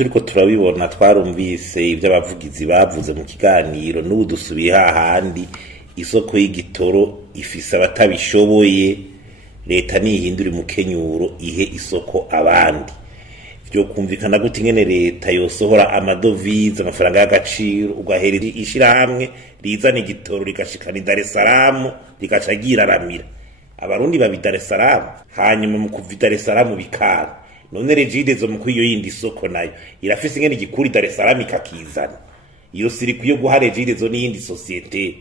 turiko turabibona twarumvise ibyo abavugizi bavuze mu kiganiro n'ubu dusubiye hahandi isoko y'igitoro ifise abatabishoboye leta nihindura umukenyuro ihe isoko abandi byo kumvikana gute ingene leta yosohora amadovize amafaranga y'agaciro ugahereza ishirahamwe rizana igitoro rigashikana Dar es Salaam rigacagira ramira abarundi babi Dar es Salaam hanyuma mu kuva Dar es Salaam bikara none Regidezo mu kwiyo yindi isoko nayo irafise ingene igikuri Dar es Salaam ikakizana iyo siri kuyo guha Regidezo n'iyindi societe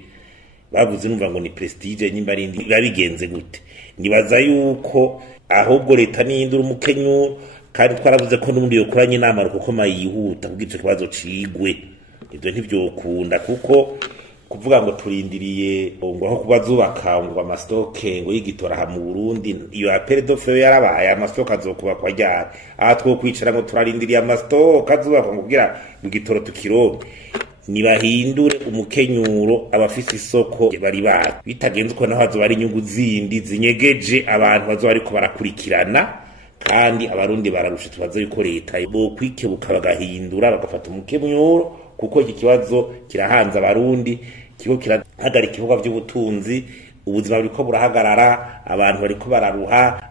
bavuze numva ngo ni Prestige nyimba rindi babigenze gute nibaza yuko ahubwo leta nihindura umukenyuro kandi twaravuze ko n'undi yokoranye inama kuko mayihuta kugice kibazo cigwe ibyo ntivyokunda kuko kuvuga ngo turindiriye ngo aho kubazubaka ngo amastoke ngo yigitora ha mu Burundi iyo appel d'offre yarabaye amastoke azokuba kwa ryari aha two kwicara ngo turarindiriye amastoke azubaka ngo kugira igitoro tukironke nibahindure umukenyuro abafise isoko bari bari bitagenze ko naho hazo bari inyungu zindi zinyegeje abantu bazo bariko barakurikirana kandi abarundi bararusha tubaze yuko leta bo kwikebuka bagahindura bagafata umukenyuro kuko iki kibazo kirahanze abarundi kiko kirahagarika ibikorwa by'ubutunzi ubuzima buriko burahagarara abantu bariko bararuha